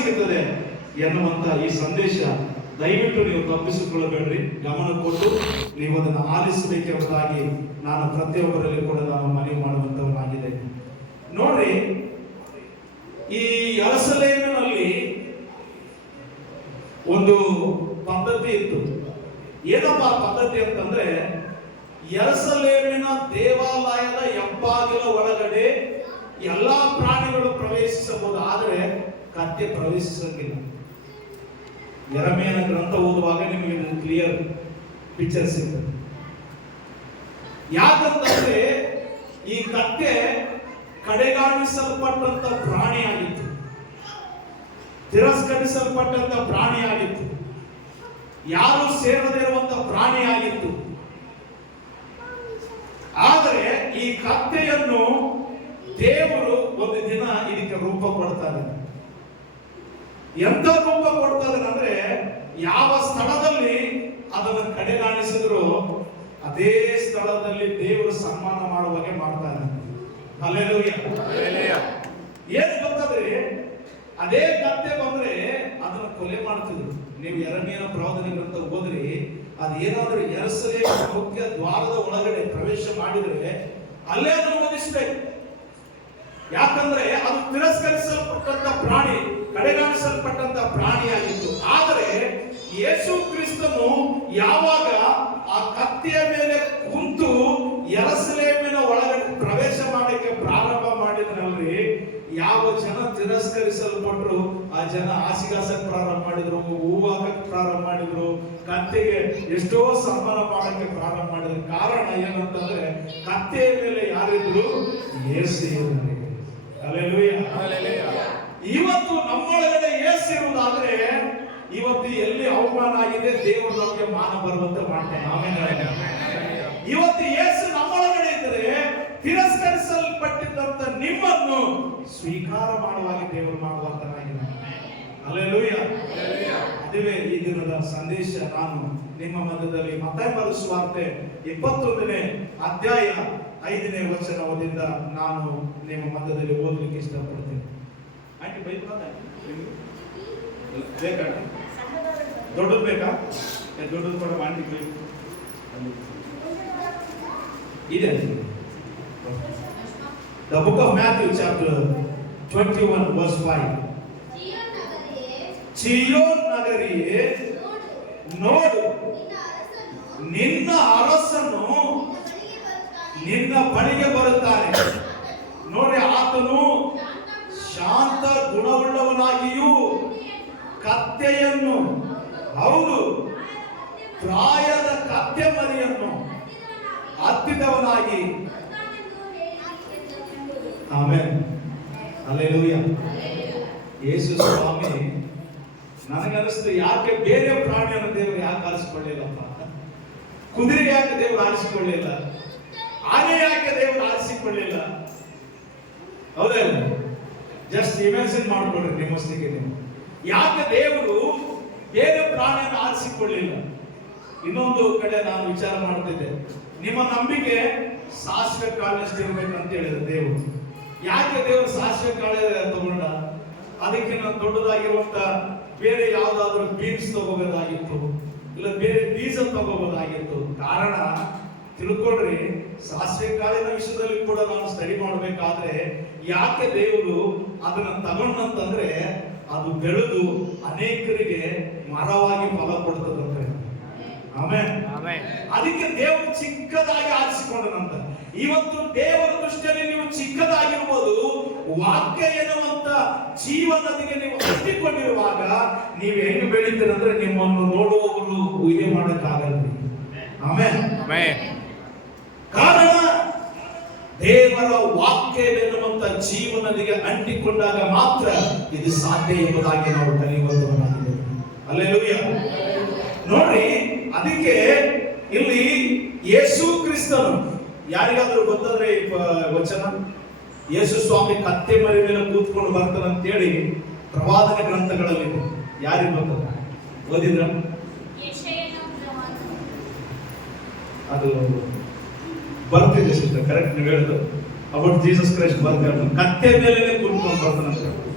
ಸಿಗುತ್ತದೆ ಎನ್ನುವಂತ ಈ ಸಂದೇಶ ದಯವಿಟ್ಟು ನೀವು ತಪ್ಪಿಸಿಕೊಳ್ಳಬೇಡ್ರಿ. ಗಮನ ಕೊಟ್ಟು ನೀವು ಅದನ್ನು ಆಲಿಸಬೇಕೆಂಬುದಾಗಿ ನಾನು ಪ್ರತಿಯೊಬ್ಬರಲ್ಲಿ ಕೂಡ ನಾನು ಮನವಿ ಮಾಡುವಂತವನಾಗಿದೆ ನೋಡ್ರಿ, ಈ ಅರಸಲೇಮಿನಲ್ಲಿ ಒಂದು ಪದ್ಧತಿ ಇತ್ತು. ಏನಪ್ಪ ಪದ್ಧತಿ ಅಂತಂದ್ರೆ ಎರಸಲೇಮಿನ ದೇವಾಲಯದ ಹೆಬ್ಬಾಗಿಲ ಒಳಗಡೆ ಎಲ್ಲಾ ಪ್ರಾಣಿಗಳು ಪ್ರವೇಶಿಸಬಹುದು. ಆದರೆ ಕತ್ತೆ ಪ್ರವೇಶಿಸೋಕ್ಕಿಲ್ಲ. ಎರಮೇನ ಗ್ರಂಥ ಓದುವಾಗ ನಿಮಗೆ ಕ್ಲಿಯರ್ ಪಿಕ್ಚರ್ ಸಿಗ್ತದೆ ಯಾಕಂತಂದ್ರೆ ಈ ಕತ್ತೆ ಕಡೆಗಾಣಿಸಲ್ಪಟ್ಟಂತ ಪ್ರಾಣಿಯಾಗಿತ್ತು ತಿರಸ್ಕರಿಸಲ್ಪಟ್ಟಂತ ಪ್ರಾಣಿಯಾಗಿತ್ತು ಯಾರು ಸೇರದೇ ಇರುವಂತ ಪ್ರಾಣಿಯಾಗಿತ್ತು ಆದರೆ ಈ ಕತ್ತೆಯನ್ನು ದೇವರು ಒಂದು ದಿನ ಇದಕ್ಕೆ ರೂಪ ಕೊಡ್ತಾರೆ ಎಂತ ರೂಪ ಕೊಡ್ತಾರೆ ಅಂದ್ರೆ ಯಾವ ಸ್ಥಳದಲ್ಲಿ ಅದನ್ನು ಕಡೆಗಾಣಿಸಿದ್ರು ಅದೇ ಸ್ಥಳದಲ್ಲಿ ದೇವರು ಸನ್ಮಾನ ಮಾಡುವಾಗೆ ಮಾಡ್ತಾನೆ ಏನ್ ಗೊತ್ತದ್ರಿ? ಅದೇ ಕತ್ತೆ ಬಂದ್ರೆ ಅದನ್ನ ಕೊಲೆ ಮಾಡ್ತಿದ್ರು. ನೀವು ಎರಡನೇನ ಪ್ರವಾದನೆ ಗ್ರಂಥ ಹೋದ್ರಿ ಅದೇನಾದ್ರೂ ಎರಸಲೇ ಮುಖ್ಯ ದ್ವಾರದ ಒಳಗಡೆ ಪ್ರವೇಶ ಮಾಡಿದ್ರೆ ಅಲ್ಲೇ ಅದನ್ನು ವಧಿಸ್ಬೇಕು ಯಾಕಂದ್ರೆ ಅದು ತಿರಸ್ಕರಿಸಲ್ಪಟ್ಟಂತ ಪ್ರಾಣಿ, ಕಡೆಗಾಣಿಸಲ್ಪಟ್ಟಂತ ಪ್ರಾಣಿಯಾಗಿತ್ತು. ಆದರೆ ಯೇಸು ಕ್ರಿಸ್ತನು ಯಾವಾಗ ಆ ಕತ್ತಿಯ ಮೇಲೆ ಕುಂತು ಎರಸಲೇಮಿನ ಒಳಗಡೆ ಪ್ರವೇಶ ಮಾಡಕ್ಕೆ ಪ್ರಾರಂಭ ಮಾಡಿದ್ರಲ್ಲಿ ಯಾವ ಜನ ತಿರಸ್ಕರಿಸಲ್ಪಟ್ರು? ಆ ಜನ ಆಸಿಗಾಸಕ್ಕೆ ಪ್ರಾರಂಭ ಮಾಡಿದ್ರು, ಹೂವಾಗಕ್ಕೆ ಪ್ರಾರಂಭ ಮಾಡಿದ್ರು, ಕತ್ತೆಗೆ ಎಷ್ಟೋ ಸನ್ಮಾನ ಮಾಡಕ್ಕೆ ಪ್ರಾರಂಭ ಮಾಡಿದ್ರು. ಕಾರಣ ಏನಂತಂದ್ರೆ ಕತ್ತೆಯ ಮೇಲೆ ಯಾರಿದ್ರು ಯೇಸು. ಇವತ್ತು ನಮ್ಮೊಳಗಡೆ ಯೇಸು ಇರುವುದಾದ್ರೆ ಇವತ್ತು ಎಲ್ಲಿ ಅವಮಾನ ಆಗಿದೆ ದೇವರು ನಮಗೆ ಮಾನ ಬರುವಂತೆ ಮಾಡ್ತಾನೆ. ಆಮೇಲೆ ಇವತ್ತು ಯೇಸು ನಮ್ಮೊಳಗಡೆ ಇದ್ದರೆ ತಿರಸ್ಕರಿಸಲ್ಪಟ್ಟಿದ್ದಂತ ನಿಮ್ಮನ್ನು ಸ್ವೀಕಾರ ಮಾಡುವಾಗಿ ದೇವರು ಮಾಡುವಂತನಾಗಿದ್ದಾನೆ. ಅಲ್ಲೆಲ್ಲೂಯ್ಯ ಅದುವೇ ಈ ದಿನದ ಸಂದೇಶ ನಾನು ನಿಮ್ಮ ಮಧ್ಯದಲ್ಲಿ ಮತ್ತೆ ಸ್ವಾರ್ತೆ ಇಪ್ಪತ್ತೊಂದನೇ ಅಧ್ಯಾಯ ಐದನೇ ವಚನದಿಂದ ನಾನು ನಿಮ್ಮ ಮಧ್ಯದಲ್ಲಿ ಓದಲಿಕ್ಕೆ ಇಷ್ಟಪಡ್ತೇನೆ ಆಂಟಿ ಬೈಕ್ ಬೇಕಾ ದೊಡ್ಡದು ಬೇಕಾ ಏ, ದೊಡ್ಡದು ಕೂಡ ಆಂಟಿ ಬೇಕು ಇದೆ the book of Matthew chapter twenty one verse five ಚಿಯೋನ್ ನಗರಿಯೇ ನೋಡು ನಿನ್ನ ಅರಸನು ನಿನ್ನ ಬಳಿಗೆ ಬರುತ್ತಾನೆ. ನೋಡಿ, ಆತನು ಶಾಂತ ಗುಣವುಳ್ಳವನಾಗಿಯೂ ಕತ್ತೆಯನ್ನು, ಹೌದು, ಪ್ರಾಯದ ಕತ್ತೆ ಮರಿಯನ್ನು ಹತ್ತಿದವನಾಗಿ. ಆಮೇಲೆ ಯೇಸು ಸ್ವಾಮಿ, ನನಗನ್ನಿಸ್ತು, ಯಾಕೆ ಬೇರೆ ಪ್ರಾಣಿಯನ್ನು ದೇವರು ಯಾಕೆ ಆರಿಸಿಕೊಳ್ಳಿಲ್ಲಪ್ಪ ಕುದುರೆ ಯಾಕೆ ದೇವರು ಆರಿಸಿಕೊಳ್ಳಿಲ್ಲ ಆನೆ ಯಾಕೆ ದೇವರು ಆರಿಸಿಕೊಳ್ಳಿಲ್ಲ? ಹೌದೇ? ಜಸ್ಟ್ ಇಮ್ಯಾಜಿನ್ ಮಾಡ್ಕೊಳ್ರಿ ನಿಮ್ಮಷ್ಟಿಗೆ ನೀವು. ಯಾಕೆ ದೇವರು ಬೇರೆ ಪ್ರಾಣಿಯನ್ನು ಆರಿಸಿಕೊಳ್ಳಿಲ್ಲ? ಇನ್ನೊಂದು ಕಡೆ ನಾನು ವಿಚಾರ ಮಾಡ್ತಿದ್ದೆ. ನಿಮ್ಮ ನಂಬಿಕೆ ಸಾಸಿವೆ ಕಾಳಷ್ಟು ಅಂತ ಹೇಳಿದ ದೇವರು. ಯಾಕೆ ದೇವರು ಸಾಸಿವೆ ಕಾಳು ತಗೊಂಡ? ಅದಕ್ಕಿಂತ ದೊಡ್ಡದಾಗಿರುವಂತ ಬೇರೆ ಯಾವ್ದಾದ್ರು ಬೀನ್ಸ್ ತಗೋಬೋದಾಗಿತ್ತು, ಇಲ್ಲ ಬೇರೆ ಬೀಜ ತಗೋಬೋದಾಗಿತ್ತು. ಕಾರಣ ತಿಳ್ಕೊಳ್ರಿ ಸಾಸಿವೆ ಕಾಳಿನ ವಿಷಯದಲ್ಲಿ ಕೂಡ ನಾನು ಸ್ಟಡಿ ಮಾಡಬೇಕಾದ್ರೆ ಯಾಕೆ ದೇವರು ಅದನ್ನ ತಗೊಂಡಂತಂದ್ರೆ ಅದು ಬೆಳೆದು ಅನೇಕರಿಗೆ ಮರವಾಗಿ ಫಲ ಕೊಡ್ತದಂತೆ. ಆಮೇಲೆ. ಅದಕ್ಕೆ ದೇವರು ಚಿಕ್ಕದಾಗಿ ಆರಿಸಿಕೊಂಡನಂತ. ಇವತ್ತು ದೇವರ ದೃಷ್ಟಿಯಲ್ಲಿ ನೀವು ಚಿಕ್ಕದಾಗಿರ್ಬೋದು ವಾಕ್ಯ ಎನ್ನುವಂತ ಜೀವನದಿಗೆ ನೀವು ಹತ್ತಿಕೊಂಡಿರುವಾಗ ನೀವು ಹೆಂಗ್ ಬೆಳಿತೀರಂದ್ರೆ ನಿಮ್ಮನ್ನು ನೋಡುವವರು ಊಹೆ ಮಾಡಕ್ಕಾಗಲ್ಲ ಆಮೇಲೆ ಆಮೆನ್. ಕಾರಣ ದೇವರ ವಾಕ್ಯವೆನ್ನುವಂತ ಜೀವನದಿಗೆ ಅಂಟಿಕೊಂಡಾಗ ಮಾತ್ರ ಇದು ಸಾಧ್ಯ ಎಂಬುದಾಗಿ ನಾವು ಕಲಿಯುವಂತವನಾಗಿದ್ದೇವೆ. ಅಲ್ಲೇ ನೋಡಿ ಅದಕ್ಕೆ ಇಲ್ಲಿ ಯೇಸು ಕ್ರಿಸ್ತನು ಯಾರಿಗಾದ್ರೂ ಗೊತ್ತಾದ್ರೆ ವಚನ? ಯೇಸು ಸ್ವಾಮಿ ಕತ್ತೆ ಮರಿ ಮೇಲೆ ಕೂತ್ಕೊಂಡು ಬರ್ತಾನೆ ಅಂತೇಳಿ ಪ್ರವಾದನ ಗ್ರಂಥಗಳಲ್ಲಿ ಯಾರಿಗೆ ಗೊತ್ತದ ಓದಿದ್ರ? ಅದು ಬರ್ತಿದೆ ಸಿಸ್ಟರ್ ಕರೆಕ್ಟ್ ನೀವು ಹೇಳುದು. ಅಬೌಟ್ ಜೀಸಸ್ ಕ್ರೈಸ್ಟ್ ಬರ್ತಾರೆ ಕತ್ತೆ ಮೇಲೆ ಕೂತ್ಕೊಂಡು ಬರ್ತಾನಂತ